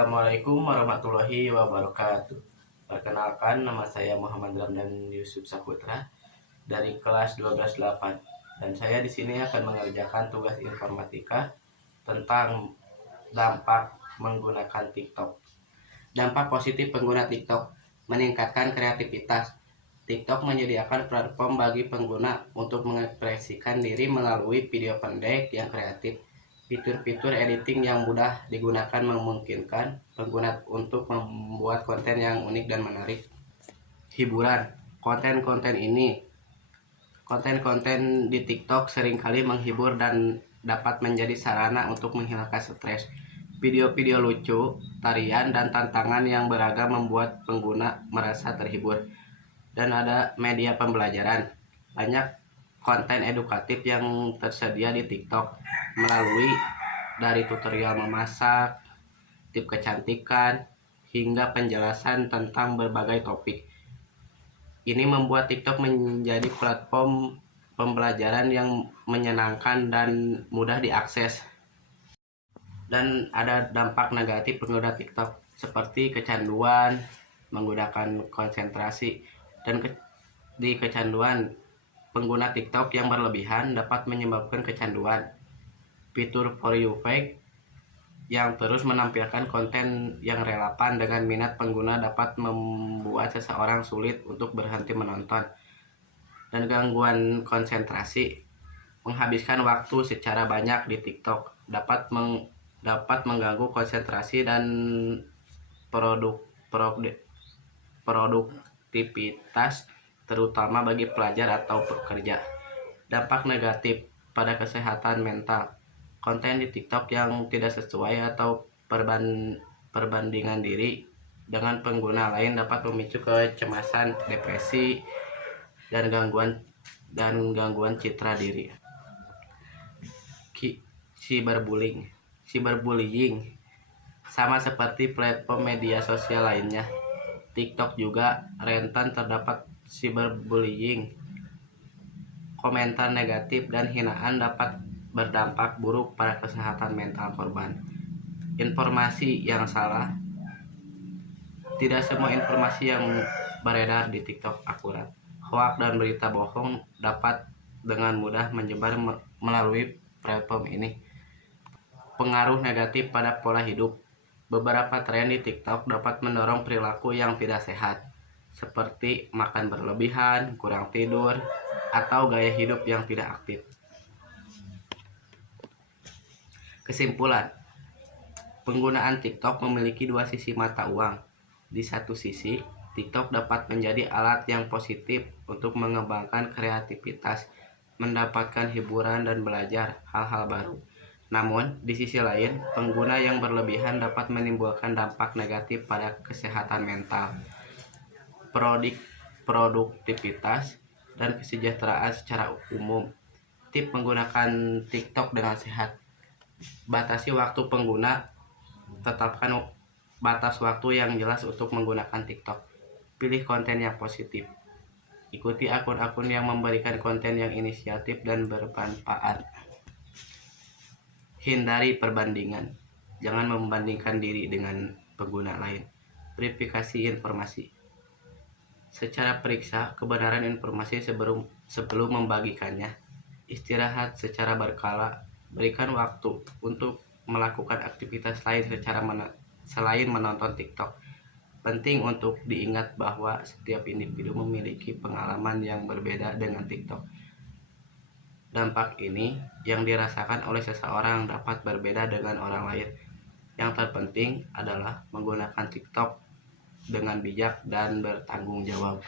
Assalamualaikum warahmatullahi wabarakatuh. Perkenalkan, nama saya Muhammad Ramdan Yusuf Saputra dari kelas 12-8 dan saya di sini akan mengerjakan tugas informatika tentang dampak menggunakan TikTok. Dampak positif pengguna TikTok: meningkatkan kreativitas. TikTok menyediakan platform bagi pengguna untuk mengekspresikan diri melalui video pendek yang kreatif. Fitur-fitur editing yang mudah digunakan memungkinkan pengguna untuk membuat konten yang unik dan menarik. Hiburan. Konten-konten di TikTok seringkali menghibur dan dapat menjadi sarana untuk menghilangkan stres. Video-video lucu, tarian, dan tantangan yang beragam membuat pengguna merasa terhibur. Dan ada media pembelajaran. Banyak konten edukatif yang tersedia di TikTok melalui dari tutorial memasak, tips kecantikan, hingga penjelasan tentang berbagai topik. Ini membuat TikTok menjadi platform pembelajaran yang menyenangkan dan mudah diakses. Dan ada dampak negatif pengguna TikTok seperti kecanduan, menggunakan konsentrasi, dan di kecanduan pengguna TikTok yang berlebihan dapat menyebabkan kecanduan. Fitur For You Page yang terus menampilkan konten yang relevan dengan minat pengguna dapat membuat seseorang sulit untuk berhenti menonton. Dan gangguan konsentrasi, menghabiskan waktu secara banyak di TikTok dapat mengganggu konsentrasi dan produktivitas, terutama bagi pelajar atau pekerja. Dampak negatif pada kesehatan mental. Konten di TikTok yang tidak sesuai atau perbandingan diri dengan pengguna lain dapat memicu kecemasan, depresi, dan gangguan citra diri. Cyberbullying sama seperti platform media sosial lainnya, TikTok juga rentan terdapat cyberbullying. Komentar negatif dan hinaan dapat berdampak buruk pada kesehatan mental korban. Informasi yang salah. Tidak semua informasi yang beredar di TikTok akurat. Hoaks dan berita bohong dapat dengan mudah menyebar melalui platform ini. Pengaruh negatif pada pola hidup. Beberapa tren di TikTok dapat mendorong perilaku yang tidak sehat, seperti makan berlebihan, kurang tidur, atau gaya hidup yang tidak aktif. Kesimpulan, penggunaan TikTok memiliki dua sisi mata uang. Di satu sisi, TikTok dapat menjadi alat yang positif untuk mengembangkan kreativitas, mendapatkan hiburan, dan belajar hal-hal baru. Namun, di sisi lain, pengguna yang berlebihan dapat menimbulkan dampak negatif pada kesehatan mental, produktivitas, dan kesejahteraan secara umum. Tips menggunakan TikTok dengan sehat. Batasi waktu pengguna. Tetapkan batas waktu yang jelas untuk menggunakan TikTok. Pilih konten yang positif. Ikuti akun-akun yang memberikan konten yang inisiatif dan bermanfaat. Hindari perbandingan. Jangan membandingkan diri dengan pengguna lain. Verifikasi informasi. Secara periksa kebenaran informasi sebelum membagikannya. Istirahat secara berkala. Berikan waktu untuk melakukan aktivitas lain selain menonton TikTok. Penting untuk diingat bahwa setiap individu memiliki pengalaman yang berbeda dengan TikTok. Dampak ini yang dirasakan oleh seseorang dapat berbeda dengan orang lain. Yang terpenting adalah menggunakan TikTok dengan bijak dan bertanggung jawab.